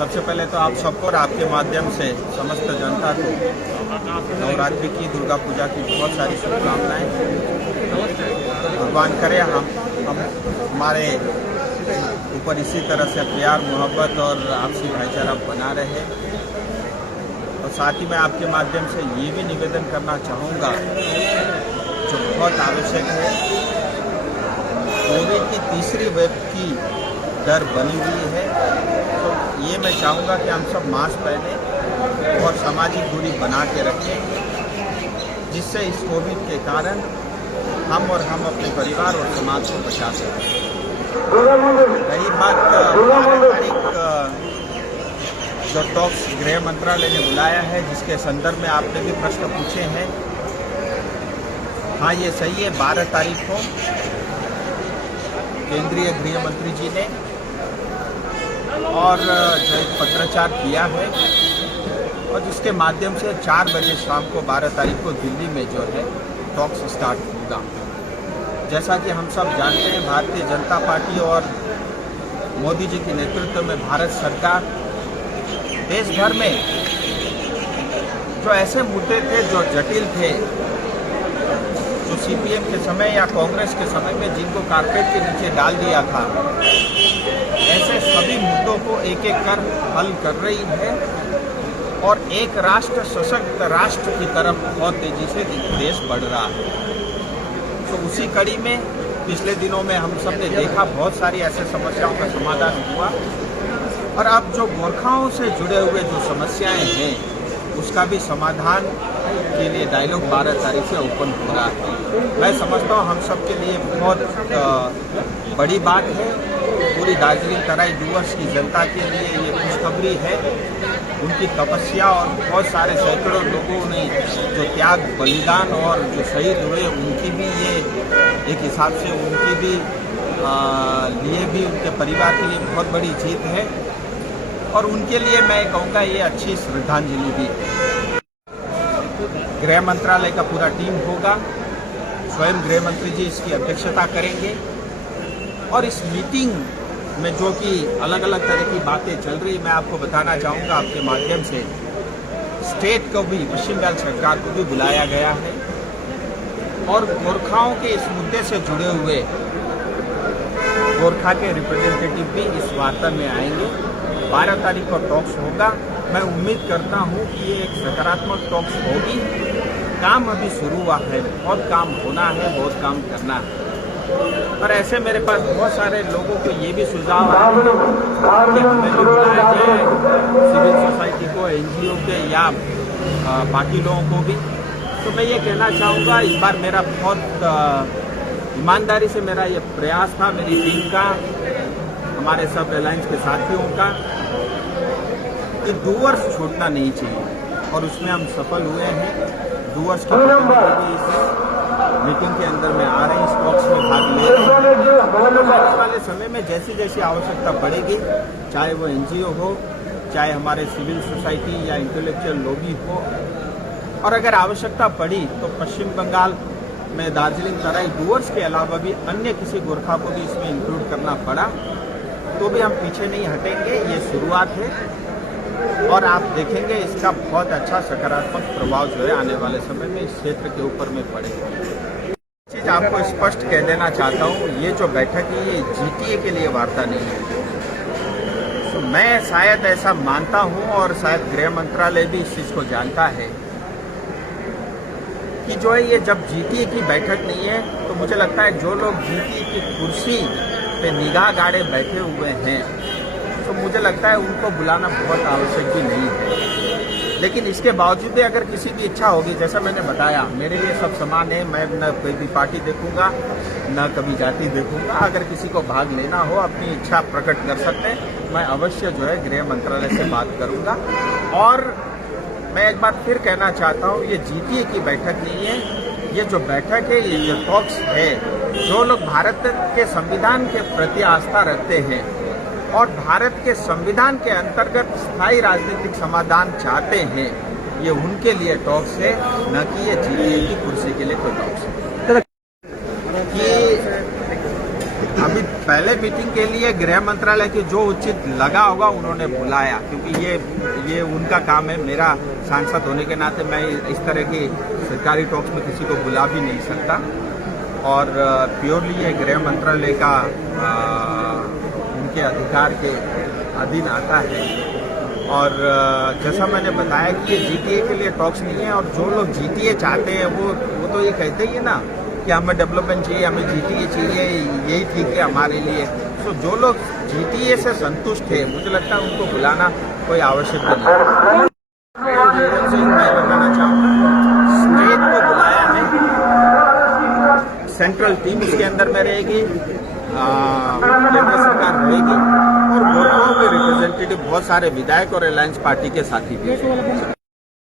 सबसे पहले तो आप सबको और आपके माध्यम से समस्त जनता को नवरात्रि की, दुर्गा पूजा की बहुत सारी शुभकामनाएं। भगवान करे हमारे ऊपर इसी तरह से प्यार, मोहब्बत और आपसी भाईचारा बना रहे। और साथ ही मैं आपके माध्यम से ये भी निवेदन करना चाहूँगा, जो बहुत आवश्यक है, कोविड की तीसरी वेव की डर बनी हुई है, तो ये मैं चाहूँगा कि हम सब मास्क पहने और सामाजिक दूरी बना के रखें, जिससे इस कोविड के कारण हम अपने परिवार और समाज को बचा सकें। रही बात पारंपरिक जो टॉक्स गृह मंत्रालय ने बुलाया है, जिसके संदर्भ में आपने भी प्रश्न पूछे हैं, हाँ ये सही है। 12 तारीख को केंद्रीय गृह मंत्री जी ने और जो एक पत्राचार किया है, और जिसके माध्यम से 4 बजे शाम को 12 तारीख को दिल्ली में जो है टॉक्स स्टार्ट होगा। जैसा कि हम सब जानते हैं, भारतीय जनता पार्टी और मोदी जी के नेतृत्व में भारत सरकार देश भर में जो ऐसे मुद्दे थे, जो जटिल थे, जो सीपीएम के समय या कांग्रेस के समय में जिनको कारपेट के नीचे डाल दिया था, ऐसे सभी मुद्दों को एक एक कर हल कर रही है और एक राष्ट्र सशक्त राष्ट्र की तरफ बहुत तेजी से देश बढ़ रहा है। तो उसी कड़ी में पिछले दिनों में हम सब ने देखा, बहुत सारी ऐसे समस्याओं का समाधान हुआ, और अब जो गोरखाओं से जुड़े हुए जो समस्याएं हैं, उसका भी समाधान के लिए डायलॉग 12 तारीख से ओपन हो रहा है। मैं समझता हूँ हम सब के लिए बहुत बड़ी बात है। पूरी दार्जिलिंग तराई डूवर्स की जनता के लिए ये खुशखबरी है। उनकी तपस्या और बहुत सारे सैकड़ों लोगों ने जो त्याग, बलिदान और जो शहीद हुए, उनकी भी ये एक हिसाब से उनकी भी लिए भी, उनके परिवार के लिए बहुत बड़ी जीत है, और उनके लिए मैं कहूँगा ये अच्छी श्रद्धांजलि भी है। गृह मंत्रालय का पूरा टीम होगा, स्वयं गृह मंत्री जी इसकी अध्यक्षता करेंगे, और इस मीटिंग में जो कि अलग अलग तरह की बातें चल रही, मैं आपको बताना चाहूँगा आपके माध्यम से, स्टेट को भी, पश्चिम बंगाल सरकार को भी बुलाया गया है, और गोरखाओं के इस मुद्दे से जुड़े हुए गोरखा के रिप्रेजेंटेटिव भी इस वार्ता में आएंगे। 12 तारीख को टॉक्स होगा। मैं उम्मीद करता हूँ कि ये एक सकारात्मक टॉक्स होगी। काम अभी शुरू हुआ है, बहुत काम होना है, बहुत काम करना है, और ऐसे मेरे पास बहुत सारे लोगों को ये भी सुझाव आए कि हमें भी बुलाया जाए, सिविल सोसाइटी को, एनजीओ के या बाकी लोगों को भी। तो मैं ये कहना चाहूँगा, इस बार मेरा बहुत ईमानदारी से मेरा ये प्रयास था, मेरी टीम का, हमारे सब एलायंस के साथियों का, कि डूवर्स छूटना नहीं चाहिए, और उसमें हम सफल हुए हैं। डूवर्स की प्रतिनिधि इस मीटिंग के अंदर में आ रहे हैं, इस टॉक्स में भाग ले रहे हैं। आने वाले समय में जैसी जैसी आवश्यकता पड़ेगी, चाहे वो एनजीओ हो, चाहे हमारे सिविल सोसाइटी या इंटेलेक्चुअल लॉबी हो, और अगर आवश्यकता पड़ी तो पश्चिम बंगाल में दार्जिलिंग तराई डूवर्स के अलावा भी अन्य किसी गोरखा को भी इसमें इंक्लूड करना पड़ा, तो भी हम पीछे नहीं हटेंगे। ये शुरुआत है, और आप देखेंगे इसका बहुत अच्छा सकारात्मक प्रभाव जो है आने वाले समय में इस क्षेत्र के ऊपर में पड़ेगा। चीज़ आपको स्पष्ट कह देना चाहता हूँ, ये जो बैठक है ये जीटीए के लिए वार्ता नहीं है। तो मैं शायद ऐसा मानता हूँ, और शायद गृह मंत्रालय भी इस चीज़ को जानता है, कि जो है ये जब जीटीए की बैठक नहीं है, तो मुझे लगता है जो लोग जीटीए की कुर्सी पे निगाह गाड़े बैठे हुए हैं, तो मुझे लगता है उनको बुलाना बहुत आवश्यक भी नहीं है। लेकिन इसके बावजूद भी अगर किसी की इच्छा होगी, जैसा मैंने बताया, मेरे लिए सब समान है, मैं न कोई भी पार्टी देखूंगा, न कभी जाति देखूंगा। अगर किसी को भाग लेना हो, अपनी इच्छा प्रकट कर सकते हैं, मैं अवश्य जो है गृह मंत्रालय से बात करूंगा। और मैं एक बार फिर कहना चाहता हूँ, ये जीटीए की बैठक नहीं है, ये जो बैठक है, ये जो टॉक्स है, जो लोग भारत के संविधान के प्रति आस्था रखते हैं और भारत के संविधान के अंतर्गत स्थायी राजनीतिक समाधान चाहते हैं, ये उनके लिए टॉक्स है, न कि ये जीटीए की कुर्सी के लिए कोई टॉक्स है। कि अभी पहले मीटिंग के लिए गृह मंत्रालय के जो उचित लगा होगा उन्होंने बुलाया, क्योंकि ये उनका काम है। मेरा सांसद होने के नाते मैं इस तरह की सरकारी टॉक्स में किसी को बुला भी नहीं सकता, और प्योरली ये गृह मंत्रालय का उनके अधिकार के अधीन आता है। और जैसा मैंने बताया कि ये जीटीए के लिए टॉक्स नहीं है, और जो लोग जीटीए चाहते हैं वो तो ये कहते ही है ना कि हमें डेवलपमेंट चाहिए, हमें जीटीए चाहिए, यही ठीक है हमारे लिए। तो जो लोग जीटीए से संतुष्ट है, मुझे लगता है उनको बुलाना कोई आवश्यक नहीं है। मैं बताना चाहूँगा, स्टेट को बुलाया है, सेंट्रल टीम इसके अंदर में रहेगी, केंद्र सरकार रहेगी, और गोरखपुर के रिप्रेजेंटेटिव बहुत सारे विधायक और अलायंस पार्टी के साथी भी हैं।